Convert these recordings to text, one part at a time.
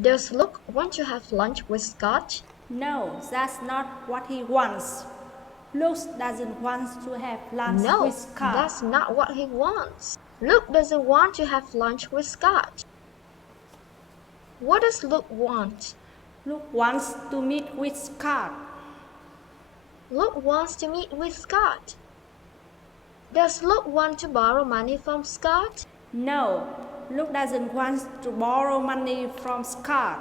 Does Luke want to have lunch with Scott? No, that's not what he wants. Luke doesn't want to have lunch with No, Scott. that's not what he wants. Luke doesn't want to have lunch with Scott. What does Luke want? Luke wants to meet with Scott. Luke wants to meet with Scott. Does Luke want to borrow money from Scott? No, Luke doesn't want to borrow money from Scott.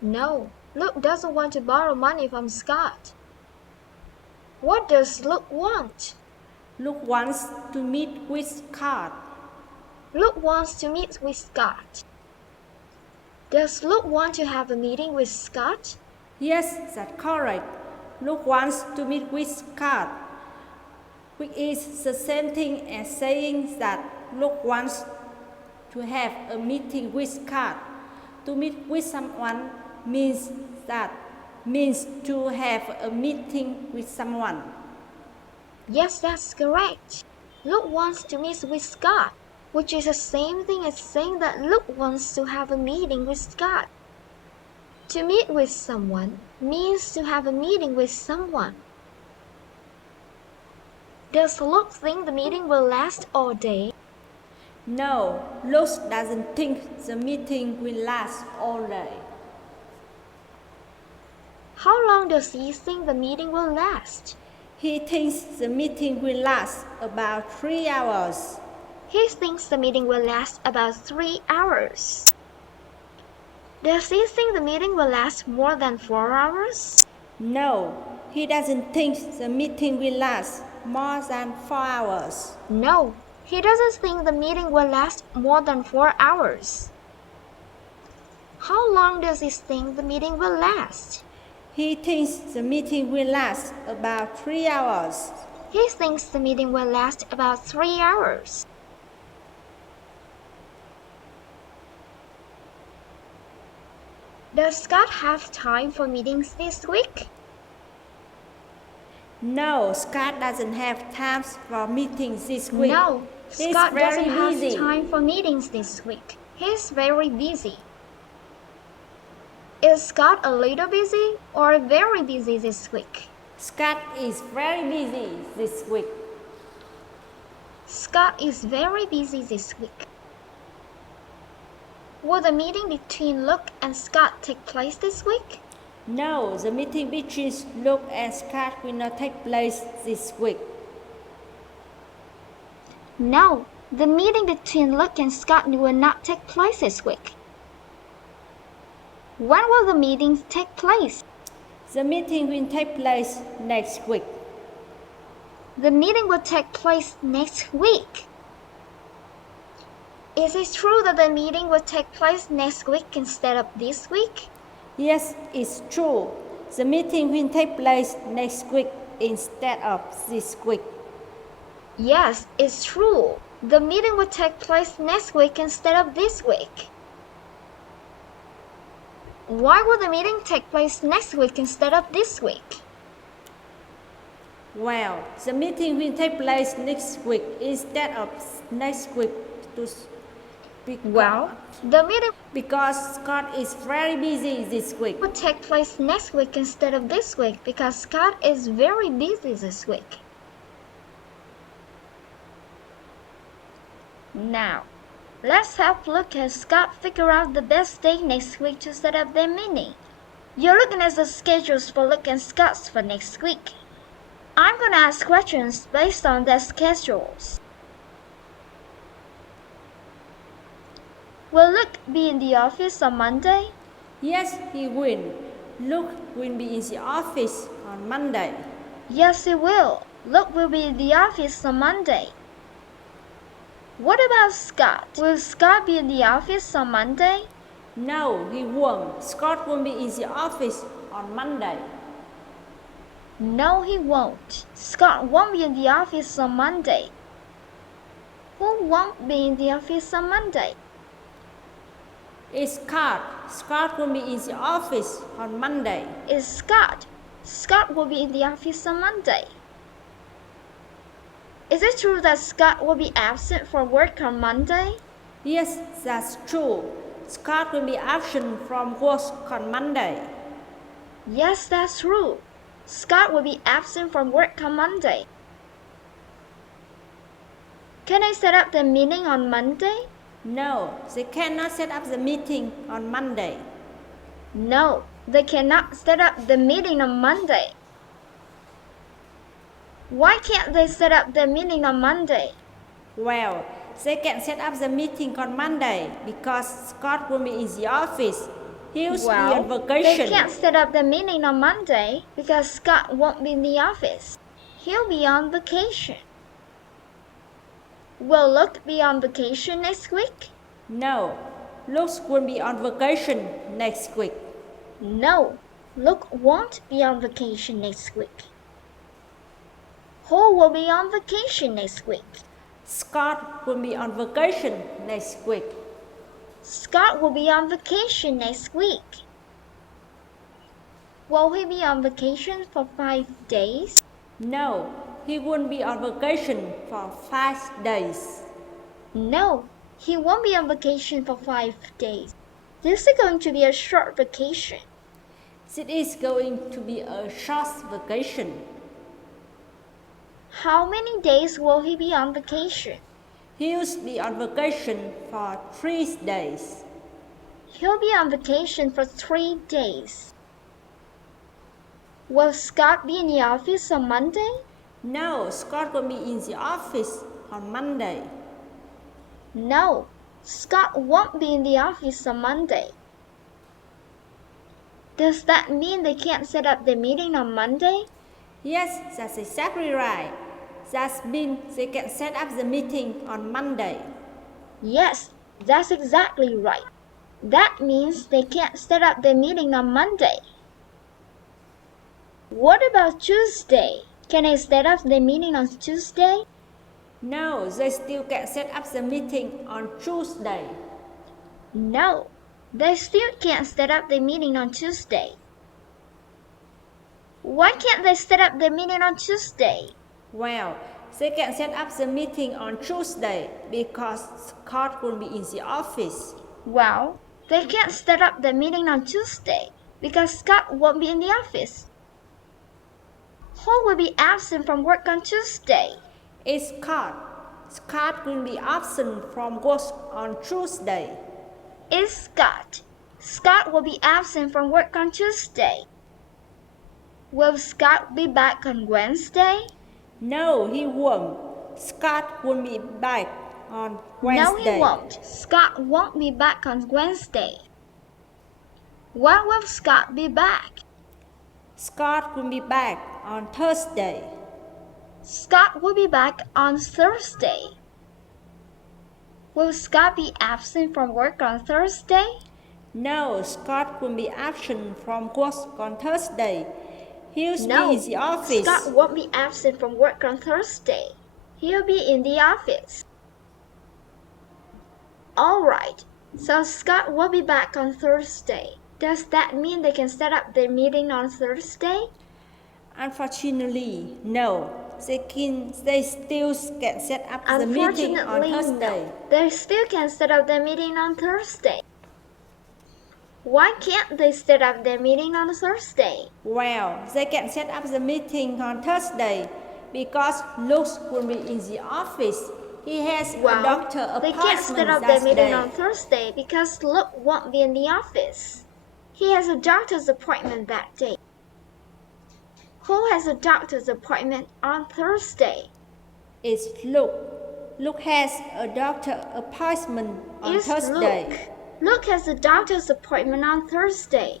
No, Luke doesn't want to borrow money from Scott. What does Luke want? Luke wants to meet with Scott. Luke wants to meet with Scott. Does Luke want to have a meeting with Scott? Yes, that's correct. Luke wants to meet with Scott, which is the same thing as saying that Luke wants to have a meeting with Scott. To meet with someone means to have a meeting with someone. Yes, that's correct. Luke wants to meet with Scott, which is the same thing as saying that Luke wants to have a meeting with Scott. To meet with someone means to have a meeting with someone. Does Luke think the meeting will last all day? No, Luke doesn't think the meeting will last all day. How long does he think the meeting will last? He thinks the meeting will last about 3 hours. He thinks the meeting will last about 3 hours. Does he think the meeting will last more than 4 hours? No, he doesn't think the meeting will last more than 4 hours. No, he doesn't think the meeting will last more than 4 hours. How long does he think the meeting will last? He thinks the meeting will last about 3 hours. He thinks the meeting will last about 3 hours. Does Scott have time for meetings this week? No, Scott doesn't have time for meetings this week. No, He's Scott very doesn't have busy. time for meetings this week. He's very busy. Is Scott a little busy or very busy this week? Scott is very busy this week. Scott is very busy this week. Will the meeting between Luke and Scott take place this week? No, the meeting between Luke and Scott will not take place this week. No, the meeting between Luke and Scott will not take place this week. When will the meeting take place? The meeting will take place next week. The meeting will take place next week. Is it true that the meeting will take place next week instead of this week? Yes, it's true. The meeting will take place next week instead of this week. Yes, it's true. The meeting will take place next week instead of this week. Why will the meeting take place next week instead of this week? Well, the meeting will take place next week instead of next week because Scott is very busy this week. Will take place next week instead of this week because Scott is very busy this week. Now, let's help Luke and Scott figure out the best day next week to set up their meeting. You're looking at the schedules for Luke and Scott's for next week. I'm going to ask questions based on their schedules. Will Luke be in the office on Monday? Yes, he will. Luke will be in the office on Monday. Yes, he will. Luke will be in the office on Monday. What about Scott? Will Scott be in the office on Monday? No, he won't. Scott won't be in the office on Monday. No, he won't. Scott won't be in the office on Monday. Who won't be in the office on Monday? It's Scott. Scott will be in the office on Monday. It's Scott. Scott will be in the office on Monday. Is it true that Scott will be absent for work on Monday? Yes, that's true. Scott will be absent from work on Monday. Yes, that's true. Scott will be absent from work on Monday. Can I set up the meeting on Monday? No, they cannot set up the meeting on Monday. No, they cannot set up the meeting on Monday. Why can't they set up the meeting on Monday? Well, they can set up the meeting on Monday because Scott will be in the office. He'll be on vacation. They can't set up the meeting on Monday because Scott won't be in the office. He'll be on vacation. Will Luke be on vacation next week? No, Luke will be on vacation next week. No, Luke won't be on vacation next week. Who will be on vacation next week? Scott will be on vacation next week. Scott will be on vacation next week. Will he be on vacation for 5 days? No, he won't be on vacation for 5 days. No, he won't be on vacation for 5 days. This is going to be a short vacation. It is going to be a short vacation. How many days will he be on vacation? He'll be on vacation for 3 days. He'll be on vacation for 3 days. Will Scott be in the office on Monday? No, Scott will be in the office on Monday. No, Scott won't be in the office on Monday. Does that mean they can't set up the meeting on Monday? Yes, that's exactly right. That means they can set up the meeting on Monday. Yes, that's exactly right. That means they can't set up the meeting on Monday. What about Tuesday? Can I set up the meeting on Tuesday? No, they still can set up the meeting on Tuesday. No, they still can't set up the meeting on Tuesday. Why can't they set up the meeting on Tuesday? Well, they can set up the meeting on Tuesday because Scott will be in the office. Well, they can't set up the meeting on Tuesday because Scott won't be in the office. Who will be absent from work on Tuesday? It's Scott. Scott will be absent from work on Tuesday. It's Scott. Scott will be absent from work on Tuesday. Will Scott be back on Wednesday? No, he won't. Scott will be back on Wednesday. No, he won't. Scott won't be back on Wednesday. When will Scott be back? Scott will be back on Thursday. Scott will be back on Thursday. Will Scott be absent from work on Thursday? No, Scott will be absent from work on Thursday. He'll be in the office. Scott won't be absent from work on Thursday. He'll be in the office. Alright, so Scott will be back on Thursday. Does that mean they can set up their meeting on Thursday? Unfortunately, no. They still can set up the meeting on Thursday. No. They still can set up their meeting on Thursday. Why can't they set up their meeting on Thursday? Well, they can set up the meeting on Thursday because Luke will be in the office. He has a doctor appointment they can't set up their meeting on Thursday because Luke won't be in the office. He has a doctor's appointment that day. Who has a doctor's appointment on Thursday? It's Luke. Luke has a doctor appointment on Thursday. Luke has a doctor's appointment on Thursday.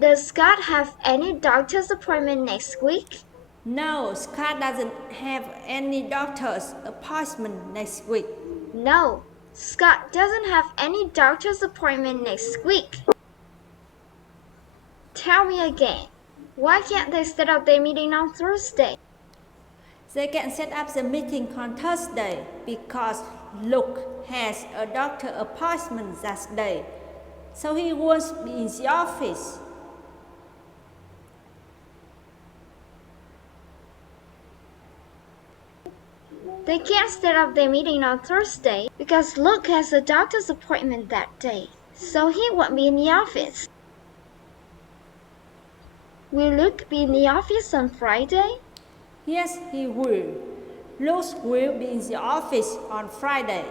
Does Scott have any doctor's appointment next week? No, Scott doesn't have any doctor's appointment next week. No, Scott doesn't have any doctor's appointment next week. Tell me again, why can't they set up their meeting on Thursday? They can set up the meeting on Thursday because Luke has a doctor appointment that day, so he won't be in the office. They can't set up their meeting on Thursday Because Luke has a doctor's appointment that day, so he won't be in the office. Will Luke be in the office on Friday? Yes, he will. Luke will be in the office on Friday.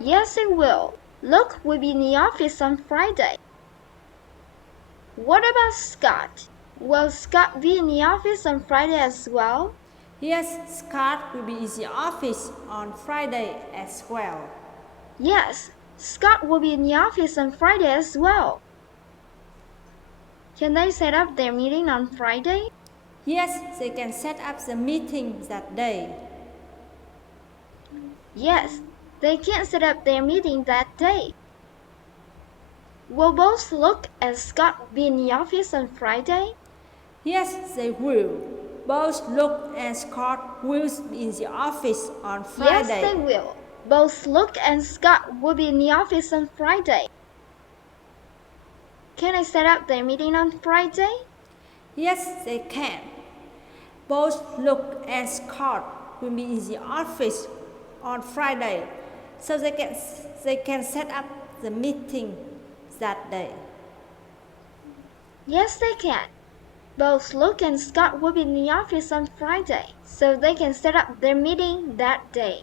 Yes, he will. Luke will be in the office on Friday. What about Scott? Will Scott be in the office on Friday as well? Yes, Scott will be in the office on Friday as well. Yes, Scott will be in the office on Friday as well. Can they set up their meeting on Friday? Yes, they can set up the meeting that day. Yes, they can set up their meeting that day. Will both Luke and Scott be in the office on Friday? Yes, they will. Both Luke and Scott will be in the office on Yes, Friday. they will. Both Luke and Scott will be in the office on Friday. Can I set up their meeting on Friday? Yes, they can. Both Luke and Scott will be in the office on Friday, so they can set up the meeting that day. Yes, they can. Both Luke and Scott will be in the office on Friday, so they can set up their meeting that day.